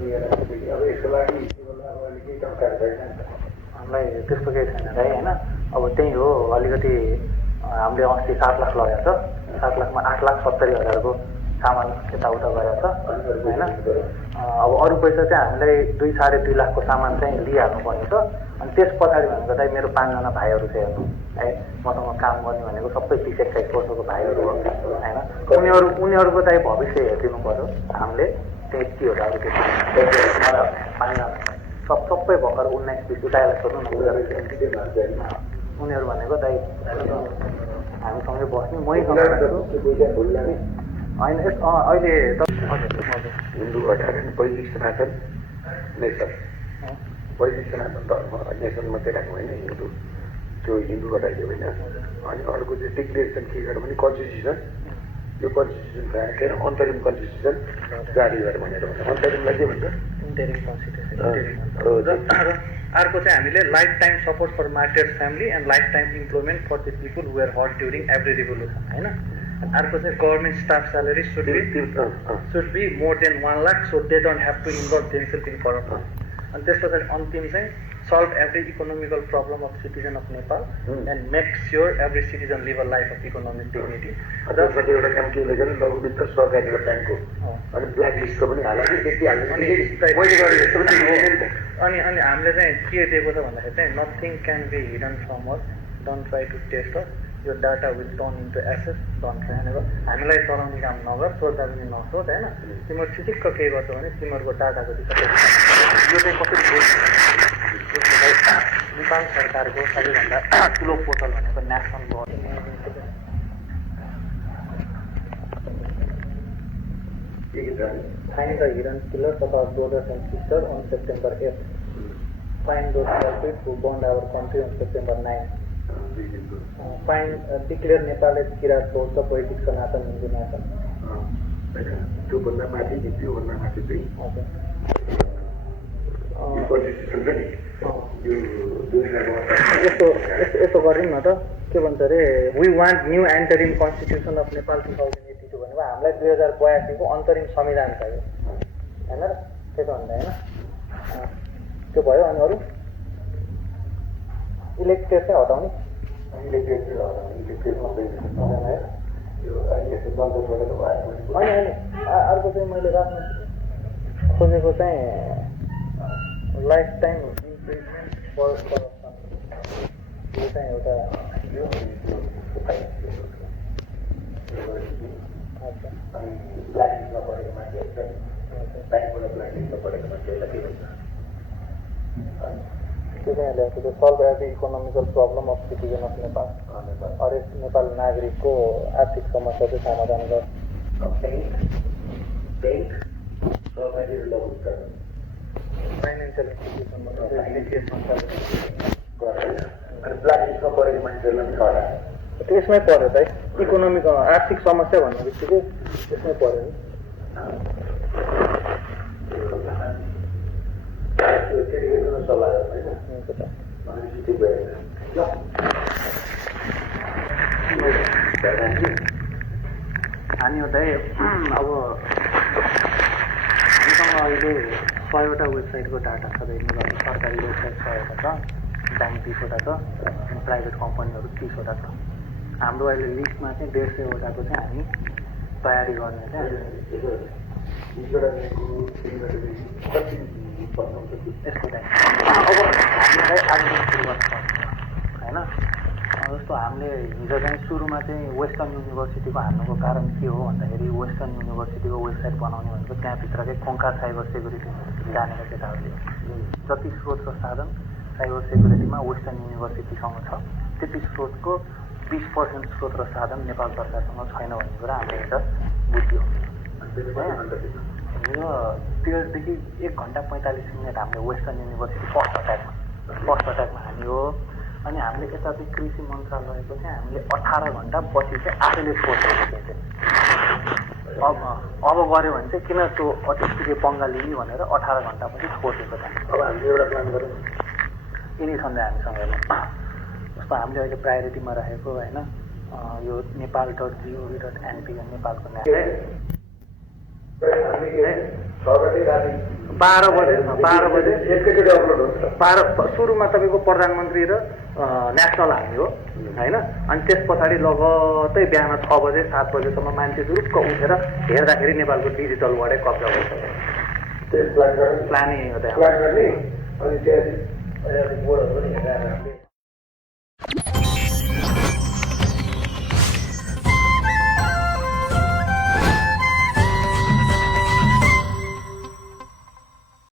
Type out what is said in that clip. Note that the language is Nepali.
लिएर अब यसको लागि अब अलिकति टक्कर छैन नि त। हामीलाई त्यस्तो केही छैन दाइ होइन। अब त्यही हो अलिकति हामीले अस्ति 7 लाख लगाएको छ, 7 लाखमा 8,70,000को सामान यताउता गरेको छ होइन। अब अरू पैसा चाहिँ हामीलाई 2-2.5 लाखको सामान चाहिँ लिइहाल्नु पर्ने छ। अनि त्यस पछाडि भनेको दाइ मेरो 5जना भाइहरू चाहिँ हेर्नु है, मसँग काम गर्ने भनेको सबै 20-21 वर्षको भाइहरू हो होइन। उनीहरूको चाहिँ भविष्य हेरिदिनु पऱ्यो हामीले। 30,000 सबै भर्खर 19-20 उठाएर सोध्नु न। उनीहरू भनेको दाइ हामीसँगै बस्ने मैसँग होइन। अहिले हिन्दू घटाएर 35 सनातन नेसन, 35 सनातन धर्म नेसन मात्रै राख्नु होइन, हिन्दू त्यो हिन्दू घटाइदियो होइन। अनि अर्को चाहिँ डिक्लेरेसन के गर्यो भने कन्स्टिट्युसन, यो कन्स्टिट्युसन राखेर अन्तरिम कन्स्टिट्युसन जारी गरेर भनेर भन्छ। अन्तरिमलाई के भन्छ? Interim constitution. अर्को चाहिँ हामीले lifetime support for martyrs family and lifetime employment for the people who are hurt during every revolution होइन। अर्को चाहिँ government staff salary should be more than 1 lakh so they don't have to involve themselves in corruption. अनि त्यस पछाडि अन्तिम चाहिँ solve every economical problem of citizen of Nepal and make sure every citizen live a life of economic dignity. एउटा काम के लेखेर लघुवित्त सहकारी ब्याङ्कको अनि ब्ल्याक लिस्टको पनि हाल्यो त्यति हाल्यो अनि हामीले चाहिँ के दिएको छ भन्दाखेरि चाहिँ nothing can be hidden from us, don't try to test us, यो data will turn into ashes, don't try भनेको हामीलाई चलाउने काम नगर, सोच्दा पनि नसोच होइन। तिमीहरू ठिक्क केही गर्छौ भने तिमीहरूको डाटाको सबै यो चाहिँ कसरी नेपाल सरकारको सबैभन्दा ठुलो पोर्टल भनेको नेसनल ल Find the hidden killers of our brothers and sisters on September 8th. Find those culprits who burned our country on September 9th. Declare Nepal as Kirat for the poetic Sanatan Hindu nation. त्योभन्दा माथि त्योभन्दा माथि चाहिँ यस्तो गरौँ न त, के भन्छ अरे we want new interim constitution of Nepal 2082 भनेको हामीलाई 2082 को अन्तरिम संविधान चाहियो होइन र, त्यही त भन्दा होइन। त्यो भयो। अनि अरू इलेक्टेड चाहिँ हटाउने अनि अर्को चाहिँ मैले राख्न खोजेको चाहिँ लाइफ टाइम इम्प्रिजमेन्ट फर करप्सन। यो चाहिँ एउटा त्यो चाहिँ ल्याएको solve every economical problem of citizen of Nepal. हरेक नेपाल नागरिकको आर्थिक समस्या चाहिँ समाधान गर्छ। फाइनेन्सियल इन्स्टिट्युसनमा त्यसमै पऱ्यो त इकोनोमिक आर्थिक समस्या भन्ने बित्तिकै त्यसमै पऱ्यो नि। हामी हुँदै अब हामीसँग अहिले 100वटा वेबसाइटको डाटा छ। नेपालको सरकारी वेबसाइट 100वटा छ, ब्याङ्क 20वटा छ, अनि प्राइभेट कम्पनीहरू 30वटा छ। हाम्रो अहिले लिस्टमा चाहिँ 150वटाको चाहिँ हामी तयारी गर्ने चाहिँ यसको टाइम अब हामीलाई आवेदन सुरु गर्नुपर्छ होइन। जस्तो हामीले हिजो चाहिँ सुरुमा चाहिँ वेस्टर्न युनिभर्सिटीको हाल्नुको कारण के हो भन्दाखेरि वेस्टर्न युनिभर्सिटीको वेबसाइट बनाउने भनेको त्यहाँभित्रकै खुङ्खा साइबर सेक्युरिटी जानेको केटाहरूले जति स्रोत र साधन साइबर सेक्युरिटीमा वेस्टर्न युनिभर्सिटीसँग छ त्यति स्रोतको 20% स्रोत र साधन नेपाल सरकारसँग छैन भन्ने कुरा हामीले हिजो बुझ्यो। हिजो 13देखि 1 घन्टा 45 मिनट हामीले वेस्टर्न युनिभर्सिटी फर्स्ट अट्याकमा हान्यो हो। अनि हामीले यता चाहिँ कृषि मन्त्रालयको चाहिँ हामीले 18 घन्टा पछि चाहिँ आफैले सोचेको थिएँ। अब गऱ्यो भने चाहिँ किन त्यो अतिथिले पङ्गा लिने भनेर 18 घन्टापछि सोचेको थिएँ। अब हामीले एउटा प्लान गऱ्यौँ यिनी छन् हामीसँग हेर्नु। जस्तो हामीले अहिले प्रायोरिटीमा राखेको होइन यो नेपाल.gov.np नेपालको न्याय 12 बजे एकैचोटि अपलोड हुन्छ। सुरुमा तपाईँको प्रधानमन्त्री र नेसनल हामी हो होइन, अनि त्यस पछाडि लगत्तै बिहान 6 बजे 7 बजेसम्म मान्छे जुरुक्क उठेर हेर्दाखेरि नेपालको डिजिटलबाटै कब्जा भइसक्यो। प्लानिङ प्लानिङ गर्ने अनि त्यहाँ बोर्डहरू पनि हेरेर